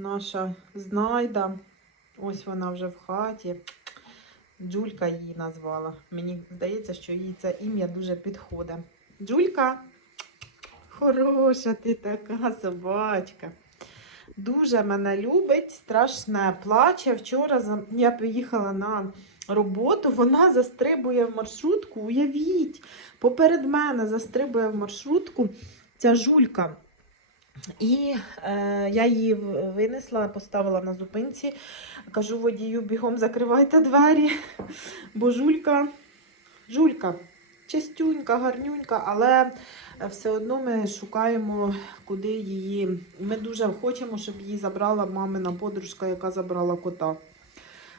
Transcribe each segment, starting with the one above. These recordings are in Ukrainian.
наша знайда. Ось вона вже в хаті. Джулька її назвала. Мені здається, що їй це ім'я дуже підходить. Джулька, хороша ти така собачка. Дуже мене любить, страшне, плаче. Вчора я поїхала на роботу, вона застрибує в маршрутку. Уявіть, поперед мене застрибує в маршрутку ця жулька. І е, я її винесла, поставила на зупинці. Кажу водію, бігом закривайте двері, бо жулька, жулька, чистюнька, гарнюнька, але все одно ми шукаємо, куди її. Ми дуже хочемо, щоб її забрала мамина подружка, яка забрала кота.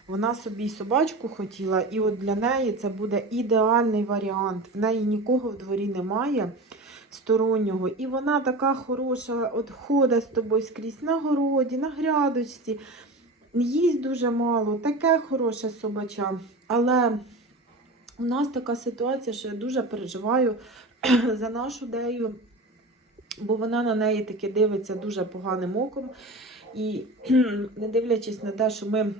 Вона собі собачку хотіла, і от для неї це буде ідеальний варіант. В неї нікого в дворі немає стороннього. І вона така хороша, от ходить з тобою скрізь на городі, на грядочці. Їсть дуже мало, таке хороше собача. Але у нас така ситуація, що я дуже переживаю за нашу дею, бо вона на неї таки дивиться дуже поганим оком. І не дивлячись на те, що ми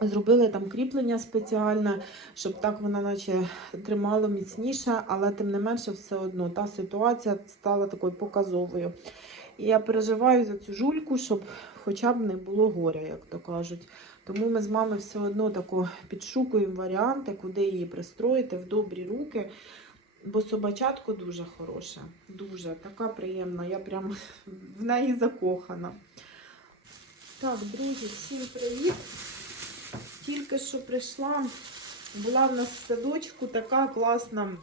зробили там кріплення спеціальне, щоб так вона наче тримала міцніше, але тим не менше все одно та ситуація стала такою показовою. І я переживаю за цю жульку, щоб хоча б не було горя, як то кажуть. Тому ми з мамою все одно тако підшукуємо варіанти, куди її пристроїти в добрі руки. Бо собачатко дуже хороша, дуже така приємна. Я прям в неї закохана. Так, друзі, всім привіт! Тільки що прийшла, була в нас в садочку така класна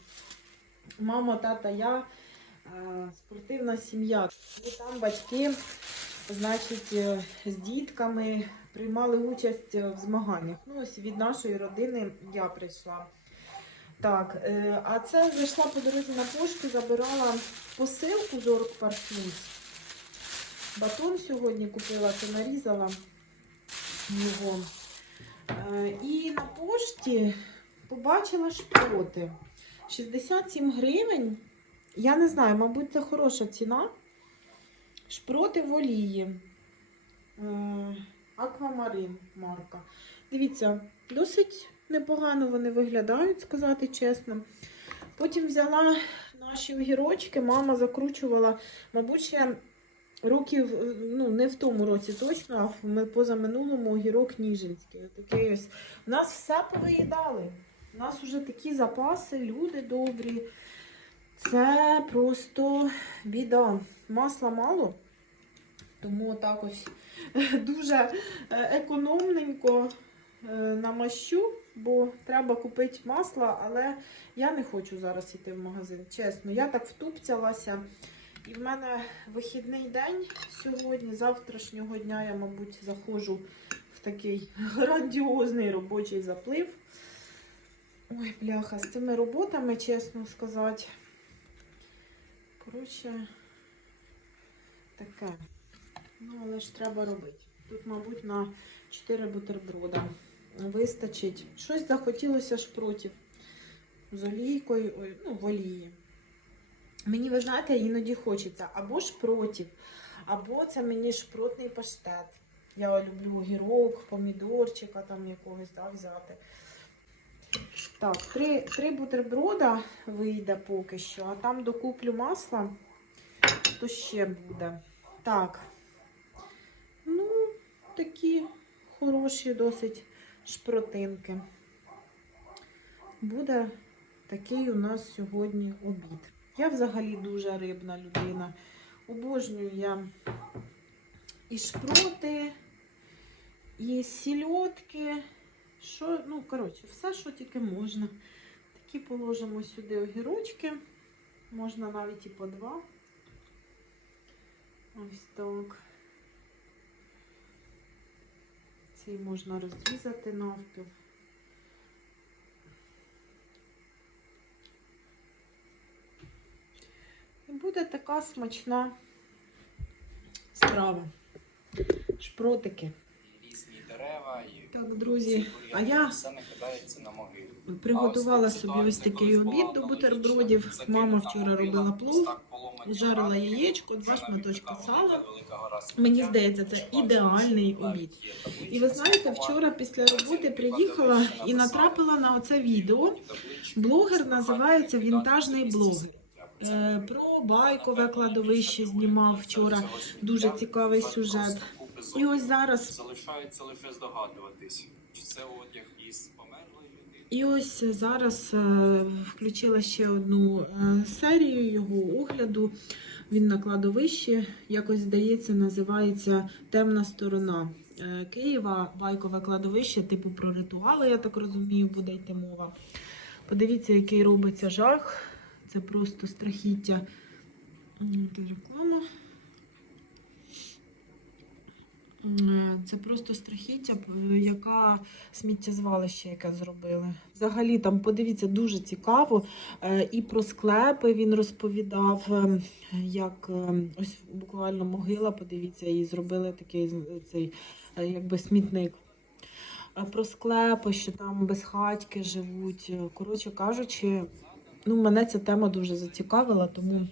мама, тата, я, е, спортивна сім'я. І там батьки, значить, е, з дітками приймали участь в змаганнях. Ну, ось від нашої родини я прийшла. Так, е, а це зайшла по дорозі на пошту, забирала посилку з Орг Parfums. Батон сьогодні купила, це нарізала його. Е, І на пошті побачила шпроти. 67 гривень. Я не знаю, мабуть, це хороша ціна. Шпроти в олії. Е, Аквамарин марка. Дивіться, досить непогано вони виглядають, сказати чесно. Потім взяла наші огірочки, мама закручувала, мабуть, ще років, е, ну, не в тому році точно, а в позаминулому огірок Ніжинський. Такий ось. У нас все повиїдали. У нас вже такі запаси, люди добрі. Це просто біда. Масла мало, тому так ось дуже е, економненько е, намащу, бо треба купити масло, але я не хочу зараз йти в магазин. Чесно, я так втупцялася. І в мене вихідний день сьогодні, завтрашнього дня я, мабуть, заходжу в такий грандіозний робочий заплив. Ой, бляха, з цими роботами, чесно сказати. Коротше, таке. Ну, але ж треба робити. Тут, мабуть, на 4 бутерброда вистачить. Щось захотілося шпротів з олійкою, ну, в олії. Мені, ви знаєте, іноді хочеться або шпротів, або це мені шпротний паштет. Я люблю огірок, помідорчика там якогось да, взяти. Так, три, три бутерброда вийде поки що, а там докуплю масла, то ще буде. Так. Ну, такі хороші досить шпротинки. Буде такий у нас сьогодні обід. Я взагалі дуже рибна людина. Обожнюю я і шпроти, і сільотки. Що, ну, коротше, все, що тільки можна. Такі положимо сюди огірочки. Можна навіть і по два. Ось так. Цей можна розрізати навпіл. І буде така смачна страва. Шпротики. різні дерева. Так, друзі, а я приготувала собі ось такий обід до бутербродів. Мама вчора робила плов, жарила яєчко, два шматочки сала. Мені здається, це ідеальний обід. І ви знаєте, вчора після роботи приїхала і натрапила на оце відео. Блогер називається «Вінтажний блогер». Е, Про байкове кладовище знімав вчора. Дуже цікавий сюжет. І ось зараз Залишається лише здогадуватись, чи це одяг із померлої людини. І ось зараз е, включила ще одну е, серію його огляду. Він на кладовищі, якось здається, називається Темна сторона Києва, байкове кладовище, типу про ритуали, я так розумію, буде йти мова. Подивіться, який робиться жах. Це просто страхіття. Реклама. Це просто страхіття, яка сміттєзвалище, яке зробили. Взагалі, там подивіться, дуже цікаво. Е, І про склепи він розповідав, е, як е, ось буквально могила, подивіться, і зробили такий цей е, якби смітник. Е, Про склепи, що там безхатьки живуть. Е, Коротше кажучи, ну, мене ця тема дуже зацікавила, тому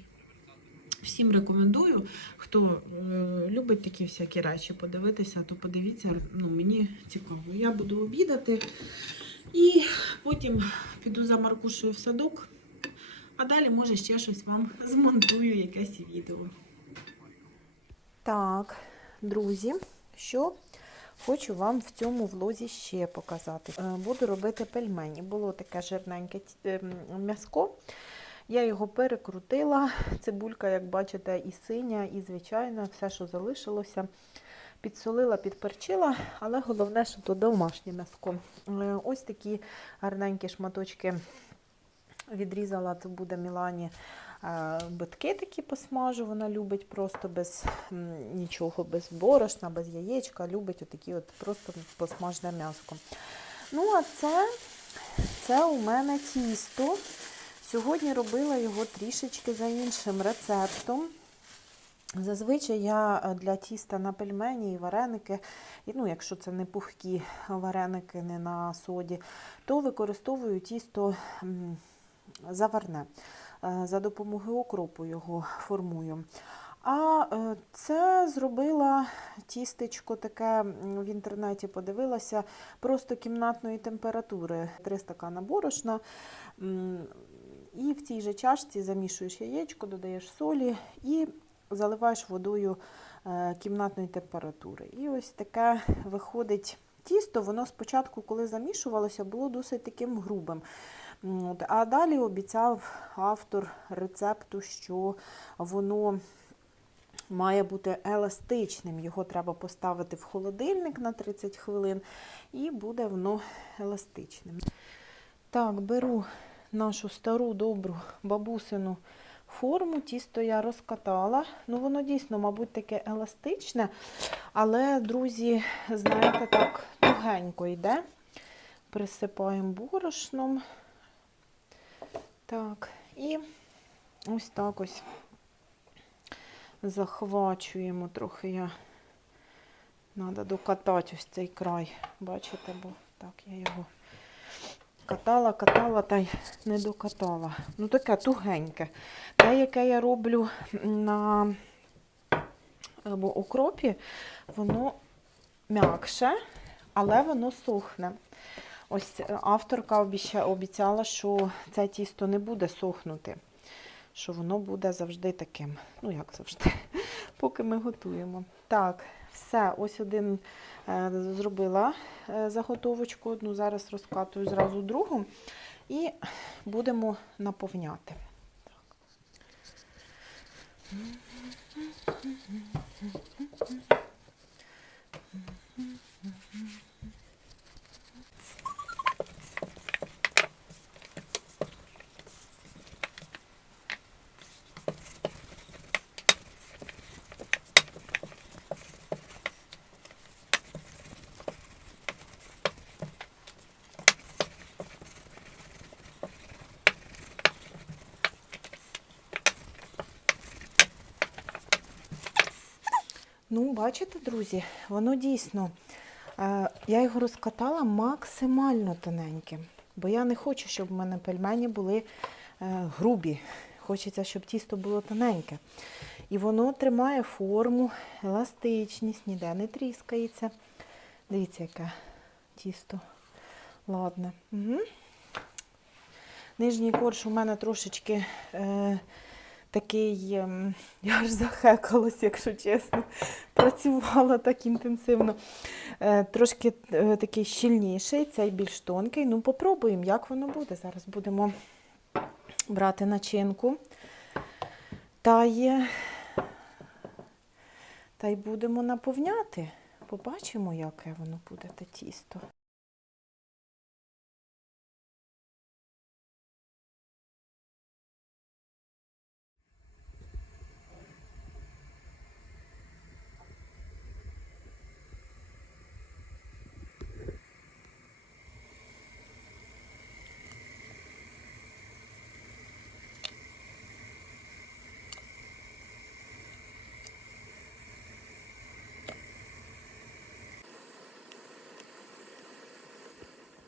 всім рекомендую. Хто е, любить такі всякі речі подивитися, то подивіться, ну, мені цікаво. Я буду обідати і потім піду за Маркушею в садок, а далі, може, ще щось вам змонтую, якесь відео. Так, друзі, що хочу вам в цьому влозі ще показати. Е, Буду робити пельмені. Було таке жирненьке ем, м'яско. Я його перекрутила. Цибулька, як бачите, і синя, і звичайна, все, що залишилося. Підсолила, підперчила, але головне, що то домашнє м'яско. Е, Ось такі гарненькі шматочки відрізала, це буде Мілані е, битки такі посмажу. Вона любить просто без нічого, без борошна, без яєчка. Любить отакі от просто посмажне м'яско. Ну, а це, це у мене тісто. Сьогодні робила його трішечки за іншим рецептом. Зазвичай я е, для тіста на пельмені і вареники, ну, якщо це не пухкі вареники, не на соді, то використовую тісто заварне. Е, За допомогою окропу його формую. А е, це зробила тістечко таке в інтернеті, подивилася, просто кімнатної температури. 3 стакана борошна. І в цій же чашці замішуєш яєчко, додаєш солі і заливаєш водою е, кімнатної температури. І ось таке виходить тісто. Воно спочатку, коли замішувалося, було досить таким грубим. А далі обіцяв автор рецепту, що воно має бути еластичним. Його треба поставити в холодильник на 30 хвилин, і буде воно еластичним. Так, беру нашу стару добру бабусину форму, тісто я розкатала. Ну, воно дійсно, мабуть, таке еластичне, але, друзі, знаєте, так тугенько йде. Присипаємо борошном. Так, і ось так ось захвачуємо трохи я. Треба докатати ось цей край. Бачите, бо так я його катала, катала та й не докатала. Ну, таке тугеньке. Те, яке я роблю на або окропі, воно м'якше, але воно сохне. Ось е, авторка обіцяла, що це тісто не буде сохнути, що воно буде завжди таким. Ну, як завжди, поки ми готуємо. Так, все, ось один е, зробила е, заготовочку, одну зараз розкатую зразу другу і будемо наповняти. Ну, бачите, друзі, воно дійсно Е, Я його розкатала максимально тоненьким, бо я не хочу, щоб в мене пельмені були е, грубі. Хочеться, щоб тісто було тоненьке. І воно тримає форму, еластичність, ніде не тріскається. Дивіться, яке тісто ладне. Угу. Нижній корж у мене трошечки е, такий, ем, я аж захекалась, якщо чесно. Працювала так інтенсивно. Е, трошки е, такий щільніший, цей більш тонкий. Ну, попробуємо, як воно буде. Зараз будемо брати начинку. Та й, та й будемо наповняти. Побачимо, яке воно буде те тісто.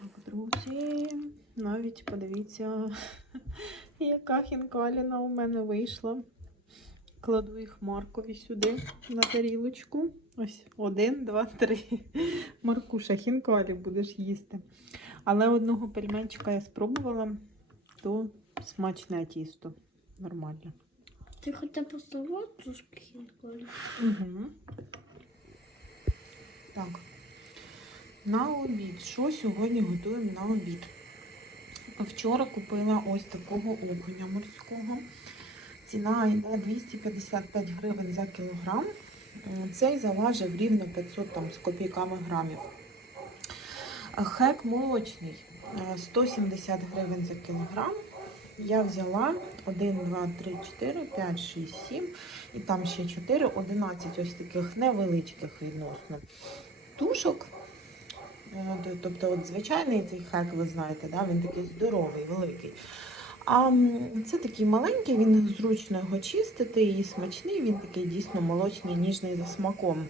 Так, друзі, навіть подивіться, яка хінкаліна у мене вийшла. Кладу їх Маркові сюди на тарілочку. Ось один, два, три. Маркуша, хінкалі будеш їсти. Але одного пельменчика я спробувала, то смачне тісто. Нормально. Ти хоча поставила трошки хінколі? Угу. Так. На обід. Що сьогодні готуємо на обід? Вчора купила ось такого окуня морського. Ціна йде 255 гривень за кілограм. Цей заважив рівно 500 там, з копійками грамів. Хек молочний е, 170 гривень за кілограм. Я взяла 1, 2, 3, 4, 5, 6, 7 і там ще 4, 11 ось таких невеличких відносно тушок. Т- Тобто, от звичайний цей хек, ви знаєте, да, він такий здоровий, великий. А це такий маленький, він зручно його чистити і смачний, він такий дійсно молочний, ніжний за смаком.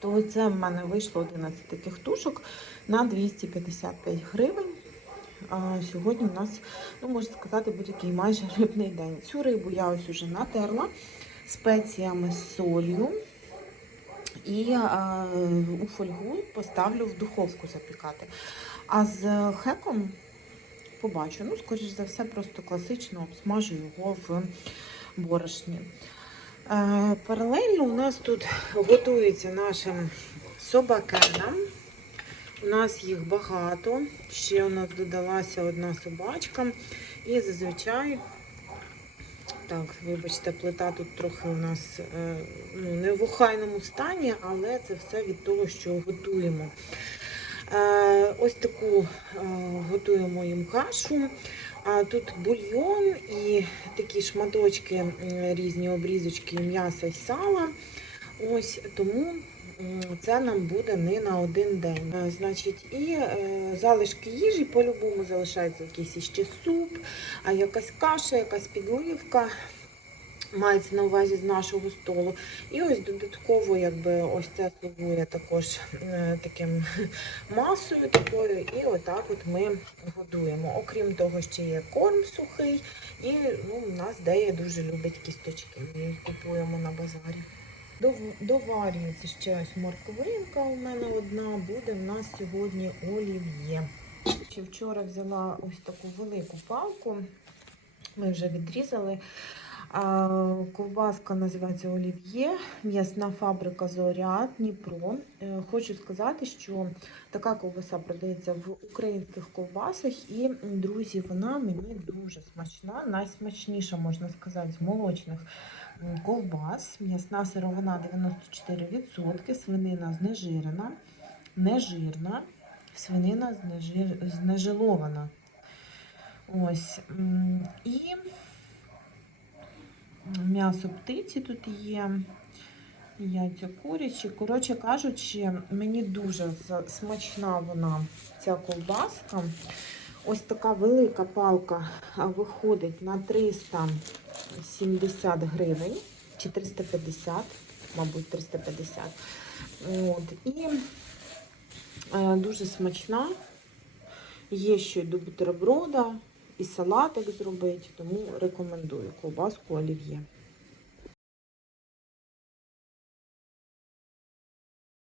То це в мене вийшло 11 таких тушок на 255 гривень. А сьогодні у нас, ну можна сказати, буде такий майже рибний день. Цю рибу я ось уже натерла спеціями з солью. І е, у фольгу поставлю в духовку запікати. А з хеком побачу. Ну, скоріш за все, просто класично обсмажу його в борошні. Е, паралельно у нас тут готується нашим собакенам. У нас їх багато. Ще у нас додалася одна собачка. І зазвичай, так, вибачте, плита тут трохи у нас е, ну, не в охайному стані, але це все від того, що готуємо. Е, ось таку е, готуємо їм кашу. А тут бульйон і такі шматочки різні обрізочки м'яса і сала. Ось тому це нам буде не на один день. Е, Значить, і е, залишки їжі по-любому залишається якийсь іще суп, а якась каша, якась підливка. Мається на увазі з нашого столу. І ось додатково, якби ось це слугує також е, таким масою такою, і отак от ми годуємо. Окрім того, ще є корм сухий, і ну, у нас дея дуже любить кісточки. Ми їх купуємо на базарі. Дов- Доварюється ще ось морковинка у мене одна, буде в нас сьогодні олів'є. Вчора взяла ось таку велику палку, ми вже відрізали. Ковбаска називається Олів'є, м'ясна фабрика Зоря, Дніпро. Е, Хочу сказати, що така ковбаса продається в українських ковбасах. І, друзі, вона мені дуже смачна, найсмачніша, можна сказати, з молочних ковбас. М'ясна сировина 94%, свинина знежирена, нежирна, свинина знежилована. Ось. І м'ясо птиці тут є, яйця курячі. Коротше кажучи, мені дуже смачна вона, ця ковбаска. Ось така велика палка виходить на 370 гривень, чи 350, мабуть, 350. От. І Е, Дуже смачна. Є що й до бутерброда, і салатик зробити, тому рекомендую ковбаску олів'є.